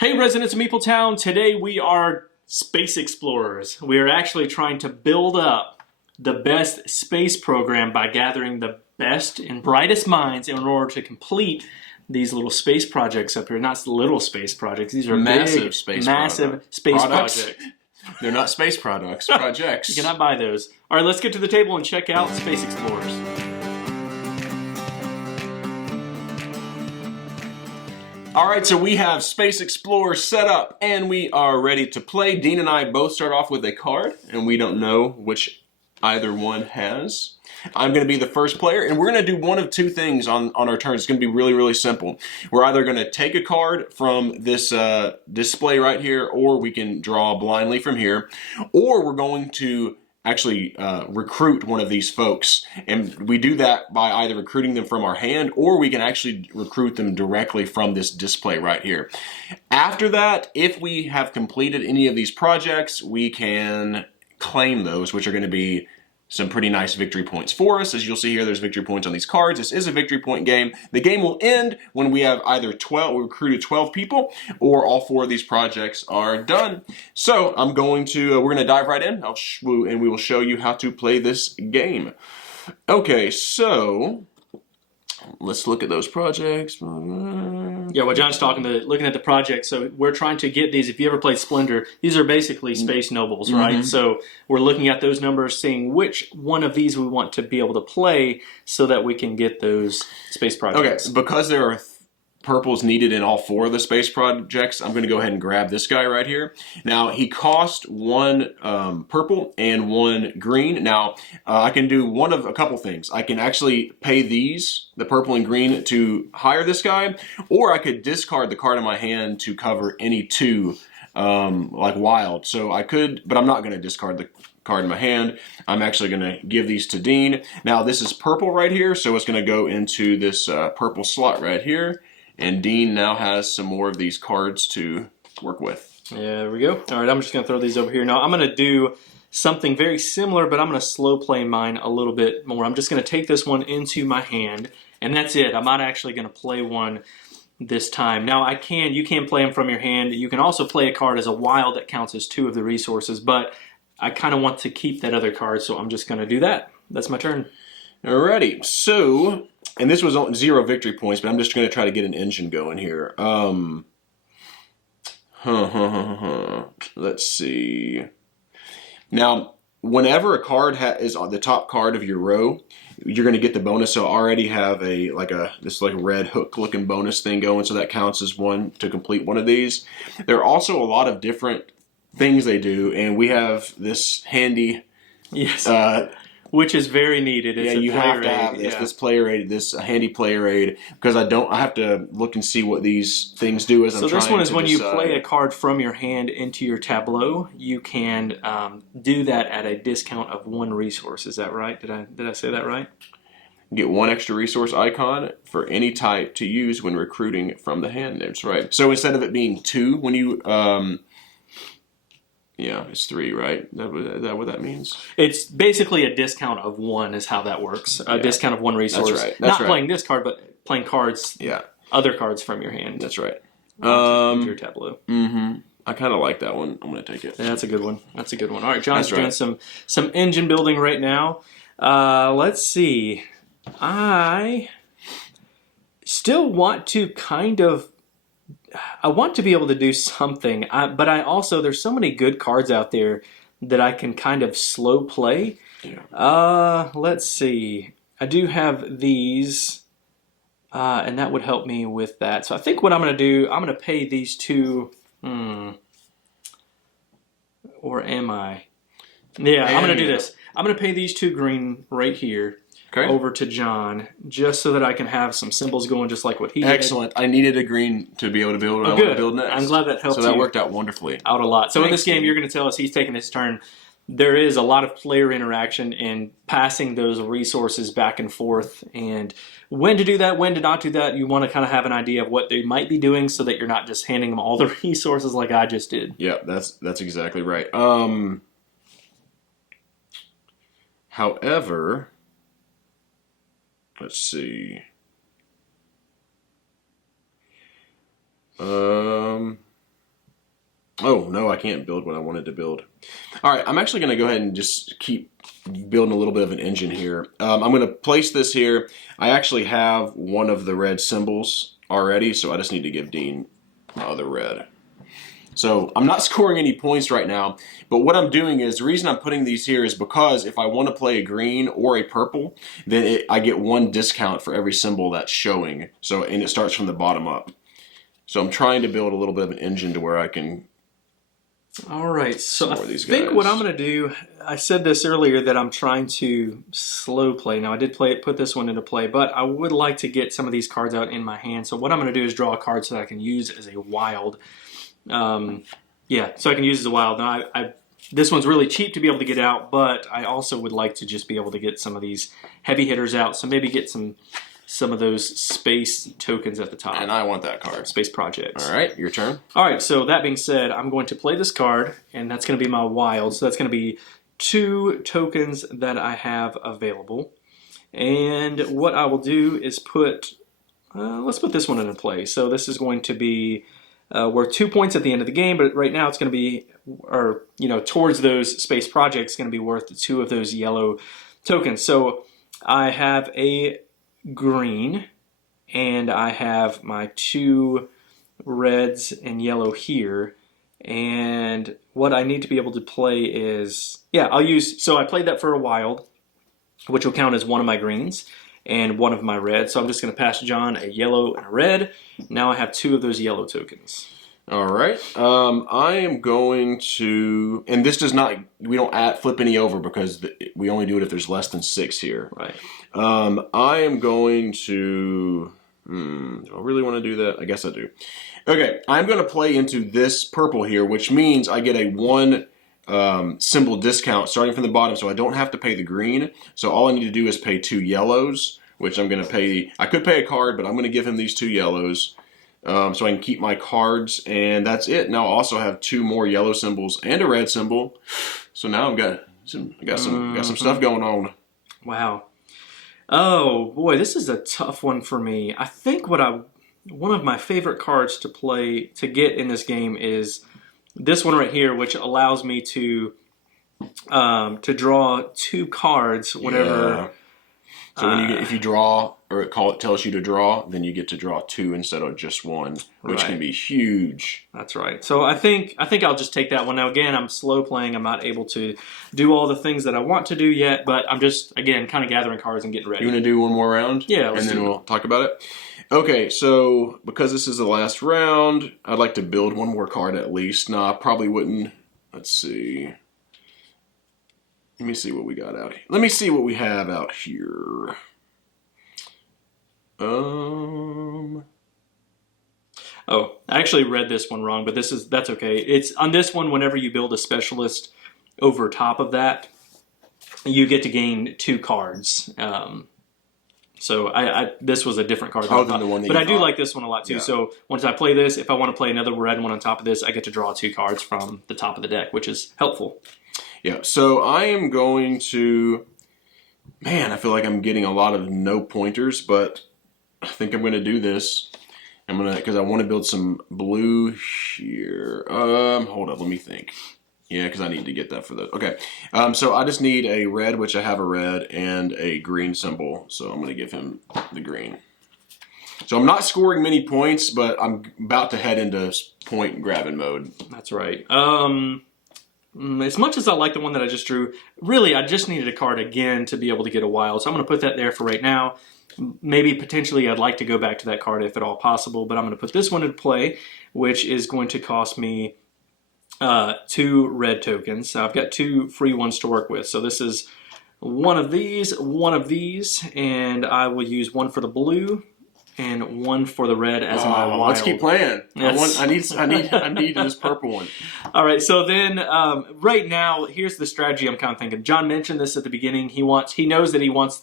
Hey residents of Meepletown, today we are space explorers. We are actually trying to build up the best space program by gathering the best and brightest minds in order to complete these little space projects up here. Not little space projects, these are massive big, space projects. They're not space products, projects. You cannot buy those. All right, let's get to the table and check out Space Explorers. All right, so we have Space Explorer set up and we are ready to play. Dean and I both start off with a card and we don't know which either one has. I'm going to be the first player and we're going to do one of two things on our turn. It's going to be really, really simple. We're either going to take a card from this display right here, or we can draw blindly from here, or we're going to actually recruit one of these folks, and we do that by either recruiting them from our hand, or we can actually recruit them directly from this display right here. After that, if we have completed any of these projects, we can claim those, which are going to be some pretty nice victory points for us. As you'll see here, there's victory points on these cards. This is a victory point game. The game will end when we have either we recruited 12 people, or all 4 of these projects are done. So I'm going to, we're going to dive right in, and we will show you how to play this game. Okay, so let's look at those projects. Yeah, what John's looking at the project. So we're trying to get these. If you ever played Splendor, these are basically Space Nobles, right? Mm-hmm. So we're looking at those numbers, seeing which one of these we want to be able to play so that we can get those space projects. Okay, because there are purples needed in all 4 of the space projects, I'm going to go ahead and grab this guy right here. Now, he cost 1 purple and 1 green. Now, I can do one of a couple things. I can actually pay these, the purple and green, to hire this guy, or I could discard the card in my hand to cover any 2, like wild. So I could, but I'm not going to discard the card in my hand. I'm actually going to give these to Dean. Now, this is purple right here, so it's going to go into this purple slot right here. And Dean now has some more of these cards to work with. Yeah, there we go. All right, I'm just going to throw these over here. Now, I'm going to do something very similar, but I'm going to slow play mine a little bit more. I'm just going to take this one into my hand, and that's it. I'm not actually going to play one this time. Now, you can play them from your hand. You can also play a card as a wild that counts as 2 of the resources, but I kind of want to keep that other card, so I'm just going to do that. That's my turn. Alrighty, so, and this was 0 victory points, but I'm just going to try to get an engine going here. Let's see. Now, whenever a card is on the top card of your row, you're going to get the bonus. So I already have this red hook looking bonus thing going, so that counts as 1 to complete one of these. There are also a lot of different things they do, and we have this handy, yes, which is very needed. It's you have to have this, this player aid, this handy player aid, because I have to look and see what these things do as I'm trying to decide. So this one is when you play a card from your hand into your tableau, you can do that at a discount of 1 resource. Is that right? Did I say that right? Get 1 extra resource icon for any type to use when recruiting from the hand. That's right. So instead of it being 2 when you yeah, it's 3, right? Is that what that means? It's basically a discount of 1 is how that works. A discount of 1 resource. That's right. That's Not playing this card, but playing cards, other cards from your hand. That's right. Your tableau. Mm-hmm. I kind of like that one. I'm going to take it. Yeah, that's a good one. That's a good one. All right, John's doing some engine building right now. Let's see. I still want to I want to be able to do something, but there's so many good cards out there that I can kind of slow play. Yeah. Let's see. I do have these, and that would help me with that. So I think what I'm going to do, I'm going to pay these 2. Or am I? Yeah, I'm going to do this. I'm going to pay these 2 green right here. Okay. Over to John, just so that I can have some symbols going just like what he did. Excellent. I needed a green to be able to build what I want to build next. I'm glad that helped. So that worked out wonderfully. Out a lot. So in this game, you're going to tell us he's taking his turn. There is a lot of player interaction in passing those resources back and forth, and when to do that, when to not do that. You want to kind of have an idea of what they might be doing so that you're not just handing them all the resources like I just did. Yeah, that's exactly right. However, let's see. Oh, no, I can't build what I wanted to build. All right, I'm actually going to go ahead and just keep building a little bit of an engine here. I'm going to place this here. I actually have one of the red symbols already, so I just need to give Dean my other red. So I'm not scoring any points right now, but what I'm doing is, the reason I'm putting these here is because if I want to play a green or a purple, then I get 1 discount for every symbol that's showing. So, and it starts from the bottom up. So I'm trying to build a little bit of an engine to where I can. All right, so I think what I'm going to do, I said this earlier that I'm trying to slow play. Now I did put this one into play, but I would like to get some of these cards out in my hand. So what I'm going to do is draw a card so that I can use as a wild. Yeah, so I can use as a wild. Now this one's really cheap to be able to get out, but I also would like to just be able to get some of these heavy hitters out. So maybe get some of those space tokens at the top. And I want that card. Space projects. All right, your turn. All right, so that being said, I'm going to play this card, and that's going to be my wild. So that's going to be 2 tokens that I have available. And what I will do is let's put this one into play. So this is going to be worth 2 points at the end of the game, but right now it's going to be, or towards those space projects, going to be worth 2 of those yellow tokens. So I have a green, and I have my 2 reds and yellow here. And what I need to be able to play is, so I played that for a wild, which will count as 1 of my greens and 1 of my reds. So I'm just going to pass John a yellow and a red. Now I have 2 of those yellow tokens. All right. I am going to, and this does not, we don't flip any over because we only do it if there's less than 6 here. Right. I am going to, do I really want to do that? I guess I do. Okay, I'm going to play into this purple here, which means I get a 1 symbol discount starting from the bottom, so I don't have to pay the green. So all I need to do is pay 2 yellows, which I'm going to pay. I could pay a card, but I'm going to give him these 2 yellows. So I can keep my cards, and that's it. Now I also have 2 more yellow symbols and a red symbol. So now I've got some stuff going on. Wow. Oh boy, this is a tough one for me. I think one of my favorite cards to play to get in this game is this one right here, which allows me to draw 2 cards whenever. Yeah. So when if you draw, or it tells you to draw, then you get to draw 2 instead of just 1, which can be huge. That's right. So I think I'll just take that one. Now again, I'm slow playing. I'm not able to do all the things that I want to do yet, but I'm just again kind of gathering cards and getting ready. You want to do one more round? Yeah, and then we'll talk about it. Okay, so because this is the last round, I'd like to build 1 more card at least. No, I probably wouldn't. Let's see. Let me see what we got out here. Let me see what we have out here. Oh, I actually read this one wrong, but that's okay. It's on this one. Whenever you build a specialist over top of that, you get to gain 2 cards. So this was a different card. Than the one that but I do like this one a lot too. Yeah. So once I play this, if I want to play another red one on top of this, I get to draw 2 cards from the top of the deck, which is helpful. Yeah, so I am going to, I feel like I'm getting a lot of no pointers, but I think I'm going to do this. Because I want to build some blue here. Hold up, let me think. Yeah, because I need to get that for the, okay. So I just need a red, which I have a red, and a green symbol. So I'm going to give him the green. So I'm not scoring many points, but I'm about to head into point grabbing mode. That's right. As much as I like the one that I just drew, really I just needed a card again to be able to get a wild. So I'm going to put that there for right now. Maybe potentially I'd like to go back to that card if at all possible, but I'm going to put this one in play, which is going to cost me 2 red tokens. So I've got 2 free ones to work with. So this is one of these, and I will use 1 for the blue and 1 for the red as my wild. Let's keep playing. I need this purple one. All right, so then right now, here's the strategy I'm kind of thinking. John mentioned this at the beginning. He knows that he wants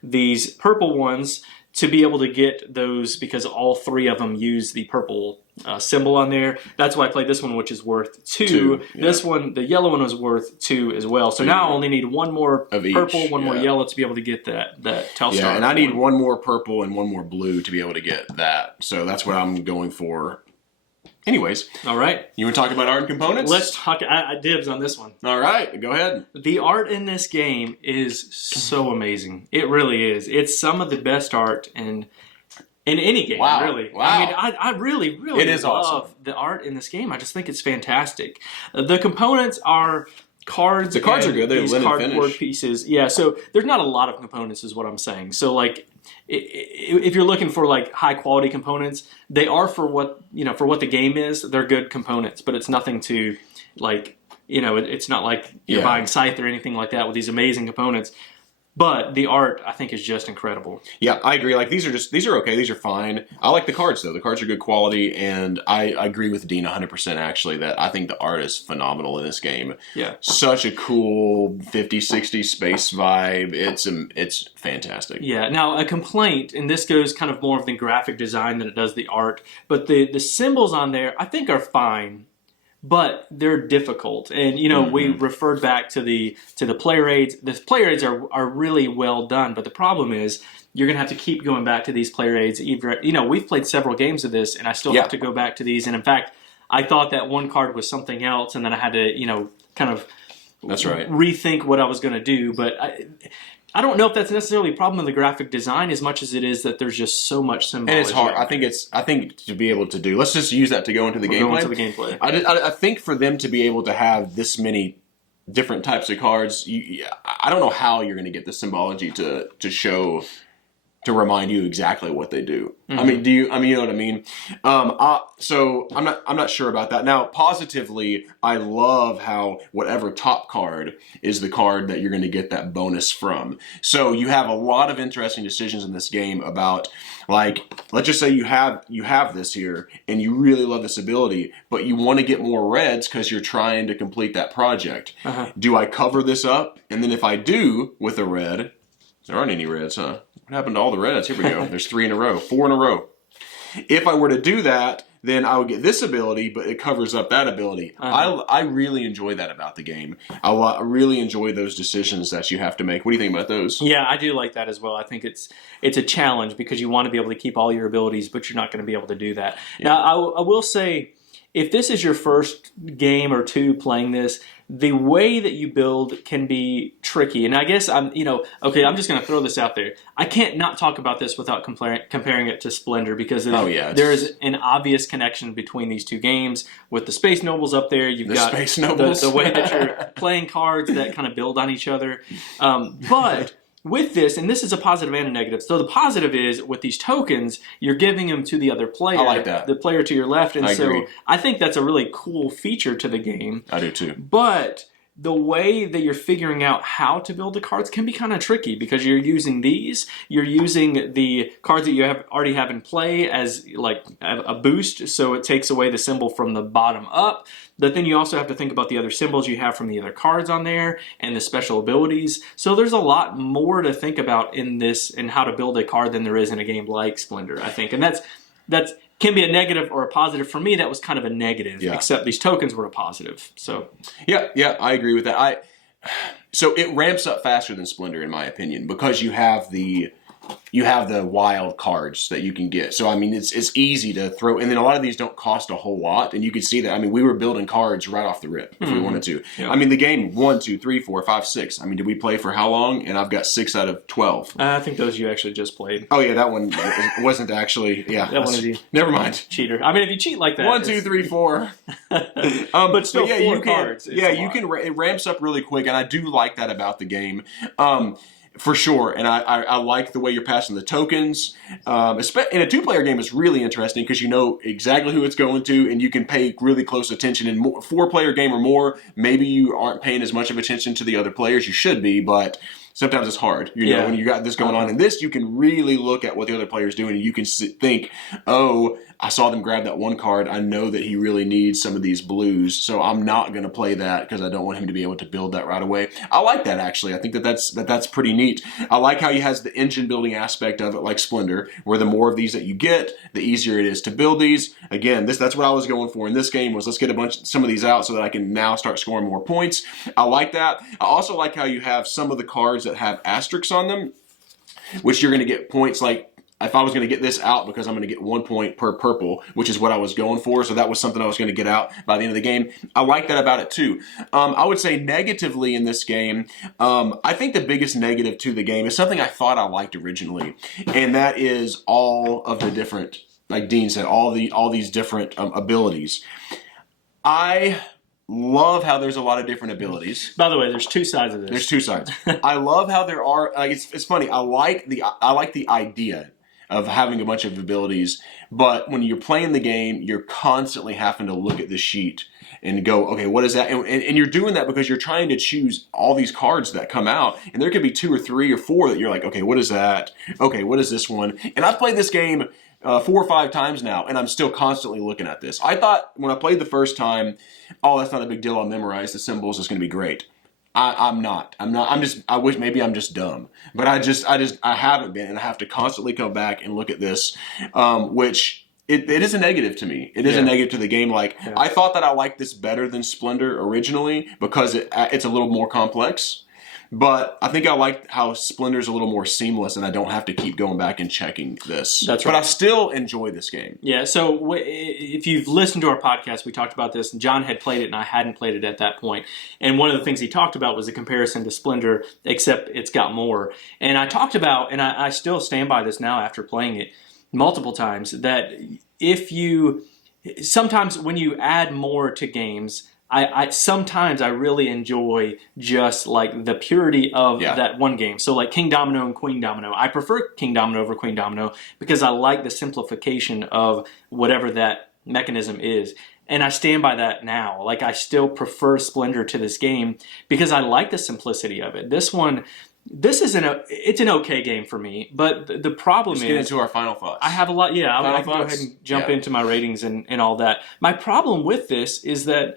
these purple ones to be able to get those because all 3 of them use the purple symbol on there. That's why I played this one, which is worth 2. Yeah. This one, the yellow one, was worth 2 as well. So now I only need 1 more purple, 1 more yellow to be able to get that Telstar. Yeah, and I need 1 more purple and 1 more blue to be able to get that. So that's what I'm going for. Anyways, All right. you want to talk about art and components? Let's talk. I dibs on this one. All right, go ahead. The art in this game is so amazing. It really is. It's some of the best art in any game, Wow. really. Wow. I mean, I really, really It is love awesome. the art in this game. I just think it's fantastic. The components are cards. The cards and are good. They're these linen cardboard finish. pieces. Yeah, so there's not a lot of components is what I'm saying. So like if you're looking for like high quality components, they are for what the game is. They're good components, but it's nothing to like, it's not like you're buying Scythe or anything like that with these amazing components. But the art, I think, is just incredible. Yeah, I agree. Like these are okay. These are fine. I like the cards though. The cards are good quality, and I agree with Dean 100% actually that I think the art is phenomenal in this game. Yeah, such a cool 50s, 60s space vibe. It's fantastic. Yeah. Now a complaint, and this goes kind of more of the graphic design than it does the art. But the symbols on there, I think, are fine. But they're difficult, and we referred back to the player aids. The player aids are really well done, but the problem is you're gonna have to keep going back to these player aids. We've played several games of this, and I still have to go back to these. And in fact, I thought that one card was something else, and then I had to kind of That's right. rethink what I was gonna do. But I don't know if that's necessarily a problem in the graphic design as much as it is that there's just so much symbology. And it's hard. I think to be able to do. Let's just use that to go into the gameplay. Go into the gameplay. I think for them to be able to have this many different types of cards, I don't know how you're going to get the symbology to show. To remind you exactly what they do. Mm-hmm. I mean, you know what I mean? So I'm not sure about that. Now, positively, I love how whatever top card is the card that you're going to get that bonus from. So you have a lot of interesting decisions in this game about, like, let's just say you have this here and you really love this ability, but you want to get more reds because you're trying to complete that project. Uh-huh. Do I cover this up? And then if I do with a red, there aren't any reds, huh? What happened to all the reds? Here we go. There's 4 in a row. If I were to do that, then I would get this ability, but it covers up that ability. Uh-huh. I really enjoy that about the game. I really enjoy those decisions that you have to make. What do you think about those? Yeah, I do like that as well. I think it's a challenge because you want to be able to keep all your abilities, but you're not going to be able to do that. Yeah. Now, I will say, if this is your first game or two playing this, the way that you build can be tricky. And I guess I'm just going to throw this out there. I can't not talk about this without comparing it to Splendor because there's an obvious connection between these two games. With the Space Nobles up there, you've got Space Nobles. The way that you're playing cards that kind of build on each other. But with this, and this is a positive and a negative. So the positive is with these tokens, you're giving them to the other player. I like that. The player to your left. And I agree. so I think that's a really cool feature to the game. I do too. But the way that you're figuring out how to build the cards can be kind of tricky because you're using the cards that you already have in play as like a boost, so it takes away the symbol from the bottom up. But then you also have to think about the other symbols you have from the other cards on there and the special abilities. So there's a lot more to think about in this and how to build a card than there is in a game like Splendor, I think. And that's can be a negative or a positive. For me, that was kind of a negative, except these tokens were a positive. So yeah, I agree with that. So it ramps up faster than Splendor, in my opinion, because you have the wild cards that you can get. So I mean, it's easy to throw, and then a lot of these don't cost a whole lot, and you can see that. I mean, we were building cards right off the rip if we wanted to. Yeah. I mean, the game 1, 2, 3, 4, 5, 6. I mean, did we play for how long? And I've got 6 out of 12. I think those you actually just played. Oh yeah, that one wasn't actually. Yeah, that one is you. Never mind. Cheater. I mean, if you cheat like that, 1, 2, 3, 4. But still, yeah, 4 you cards. Can. Yeah, you can. It ramps up really quick, and I do like that about the game. For sure, and I like the way you're passing the tokens. In a 2-player game, it's really interesting because you know exactly who it's going to, and you can pay really close attention. In a 4-player game or more, maybe you aren't paying as much of attention to the other players. You should be, but sometimes it's hard. You know, when you got this going on. In this, you can really look at what the other player's doing, and you can think, oh, I saw them grab that one card. I know that he really needs some of these blues, so I'm not going to play that because I don't want him to be able to build that right away. I like that, actually. I think that's pretty neat. I like how he has the engine building aspect of it, like Splendor, where the more of these that you get, the easier it is to build these. Again, that's what I was going for in this game, was let's get some of these out so that I can now start scoring more points. I like that. I also like how you have some of the cards that have asterisks on them, which you're going to get points like if I was going to get this out because I'm going to get 1 point per purple, which is what I was going for. So that was something I was going to get out by the end of the game. I like that about it too. I would say negatively in this game, I think the biggest negative to the game is something I thought I liked originally, and that is all of the different, like Dean said, all these different abilities. I love how there's a lot of different abilities. By the way, there's two sides of this. There's two sides. I love how there are. It's funny. I like the idea of having a bunch of abilities, but when you're playing the game, you're constantly having to look at the sheet and go, okay, what is that? And you're doing that because you're trying to choose all these cards that come out, and there could be 2 or 3 or 4 that you're like, okay, what is that? Okay, what is this one? And I've played this game 4 or 5 times now, and I'm still constantly looking at this. I thought when I played the first time, oh, that's not a big deal. I'll memorize the symbols. It's going to be great. I'm not. I wish maybe I'm just dumb, but I haven't been, and I have to constantly come back and look at this, which it is a negative to me. It is a negative to the game. Like I thought that I liked this better than Splendor originally because it's a little more complex. But I think I like how Splendor's a little more seamless, and I don't have to keep going back and checking this. That's right. But I still enjoy this game. Yeah, so if you've listened to our podcast, we talked about this, and John had played it, and I hadn't played it at that point. And one of the things he talked about was the comparison to Splendor, except it's got more. And I talked about, and I still stand by this now after playing it multiple times, that sometimes when you add more to games, sometimes I really enjoy just like the purity of that one game. So like King Domino and Queen Domino. I prefer King Domino over Queen Domino because I like the simplification of whatever that mechanism is. And I stand by that now. Like I still prefer Splendor to this game because I like the simplicity of it. This is it's an okay game for me, but the problem is... Let's get into our final thoughts. I have a lot, I can go ahead and jump into my ratings and all that. My problem with this is that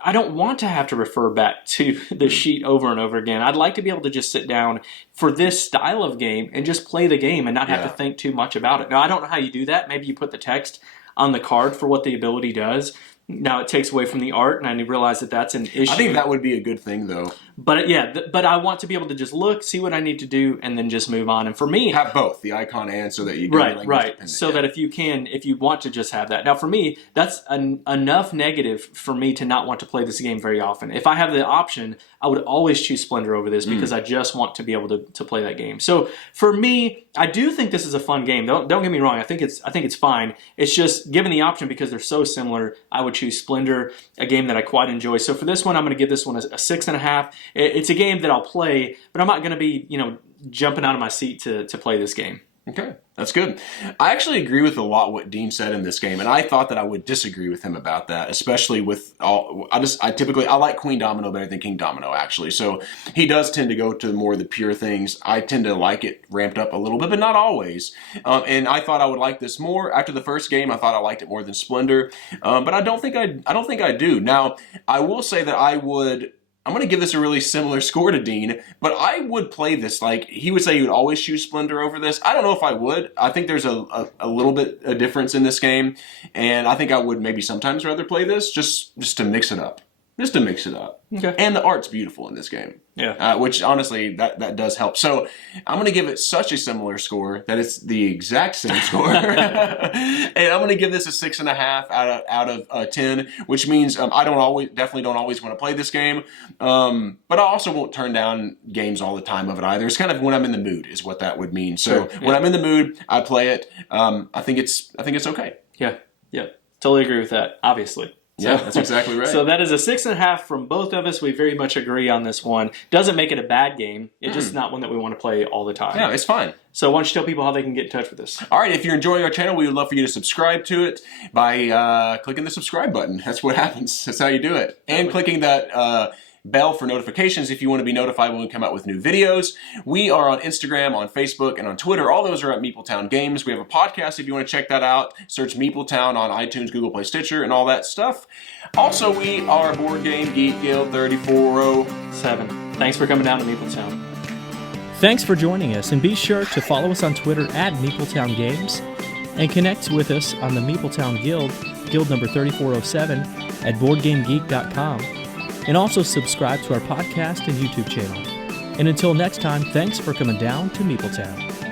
I don't want to have to refer back to the sheet over and over again. I'd like to be able to just sit down for this style of game and just play the game and not have to think too much about it. Now, I don't know how you do that. Maybe you put the text on the card for what the ability does. Now it takes away from the art, and I realize that that's an issue. I think that would be a good thing, though. But but I want to be able to just look, see what I need to do, and then just move on. And for me, have both the icon and so that you get right. So that if you want to just have that. Now for me, that's enough negative for me to not want to play this game very often. If I have the option, I would always choose Splendor over this because I just want to be able to play that game. So for me, I do think this is a fun game. Don't get me wrong. I think it's fine. It's just given the option because they're so similar, I would choose Splendor, a game that I quite enjoy. So for this one, I'm going to give this one a 6.5. It's a game that I'll play, but I'm not going to be jumping out of my seat to play this game. Okay, that's good. I actually agree with a lot what Dean said in this game, and I thought that I would disagree with him about that, especially with all. I like Queen Domino better than King Domino actually. So he does tend to go to more of the pure things. I tend to like it ramped up a little bit, but not always. And I thought I would like this more after the first game. I thought I liked it more than Splendor, but I don't think I do. Now I will say that I'm going to give this a really similar score to Dean, but I would play this. Like, he would say he would always choose Splendor over this. I don't know if I would. I think there's a little bit of difference in this game, and I think I would maybe sometimes rather play this just to mix it up. Just to mix it up. Okay. And the art's beautiful in this game. Yeah. Which, honestly, that does help. So, I'm going to give it such a similar score that it's the exact same score. And I'm going to give this a 6.5 out of 10, which means I definitely don't always want to play this game. But I also won't turn down games all the time of it either. It's kind of when I'm in the mood is what that would mean. So, when I'm in the mood, I play it. I think it's okay. Yeah. Totally agree with that, obviously. Yeah, that's exactly right. So that is a 6.5 from both of us. We very much agree on this one. Doesn't make it a bad game. It's just not one that we want to play all the time. Yeah, it's fine. So why don't you tell people how they can get in touch with us? All right, if you're enjoying our channel, we would love for you to subscribe to it by clicking the subscribe button. That's what happens. That's how you do it. And clicking that bell for notifications if you want to be notified when we come out with new videos. We are on Instagram, on Facebook, and on Twitter. All those are at Meepletown Games. We have a podcast if you want to check that out. Search Meepletown on iTunes, Google Play, Stitcher, and all that stuff. Also, we are Board Game Geek Guild 3407. Thanks for coming down to Meepletown. Thanks for joining us, and be sure to follow us on Twitter at Meepletown Games, and connect with us on the Meepletown Guild, Guild number 3407, at BoardGameGeek.com. And also subscribe to our podcast and YouTube channel. And until next time, thanks for coming down to Meepletown.